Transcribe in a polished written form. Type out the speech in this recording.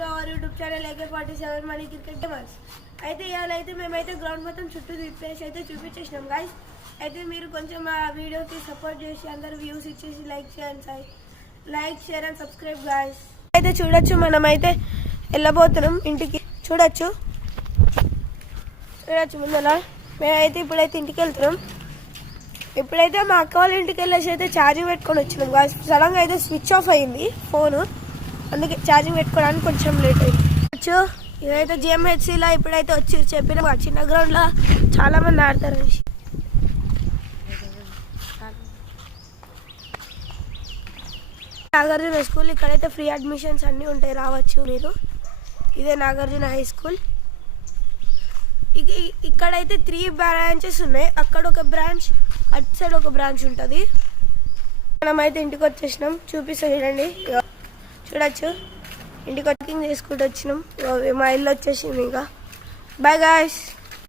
To our YouTube channel AK47 money cricket gamers. అయితే ఇవాళ అయితే మేమైతే గ్రౌండ్ మొత్తం చుట్టూ తిప్పేసి అయితే చూపించేసినాం గాయస్. అయితే మీరు కొంచెం ఆ వీడియోకి సపోర్ట్ చేసి అందరు వ్యూస్ ఇచ్చేసి like share and subscribe guys. అయితే చూడొచ్చు, మనమైతే వెళ్ళబోతున్నాం ఇంటికి. చూడొచ్చు ముందర మేమైతే ఇప్పుడైతే ఇంటికి వెళ్తున్నాం. ఇప్పుడైతే మా అక్క వాళ్ళ ఇంటికి వెళ్ళేసి అయితే ఛార్జింగ్ పెట్టుకొని వచ్చినాం గాయస్. సడన్గా అయితే స్విచ్ ఆఫ్ అయింది ఫోను, అందుకే ఛార్జింగ్ పెట్టుకోవడానికి కొంచెం లేట్ అయింది. ఇదైతే GMHCలో ఇప్పుడైతే వచ్చి చెప్పిన చిన్న గ్రౌండ్లో చాలా మంది ఆడతారు అనేసి. నాగార్జున స్కూల్, ఇక్కడైతే ఫ్రీ అడ్మిషన్స్ అన్నీ ఉంటాయి, రావచ్చు మీరు. ఇదే నాగార్జున హై స్కూల్. ఇక్కడైతే 3 బ్రాంచెస్ ఉన్నాయి. అక్కడ ఒక బ్రాంచ్, అటు సైడ్ ఒక బ్రాంచ్ ఉంటుంది. మనమైతే ఇంటికి వచ్చేసినాం, చూపిస్తా చూడండి. చూడొచ్చు, ఇంటికి వాకింగ్ చేసుకుంటూ వచ్చినాం. మా ఇల్లు వచ్చేసింది. ఇంకా బాయ్ గాయ్స్.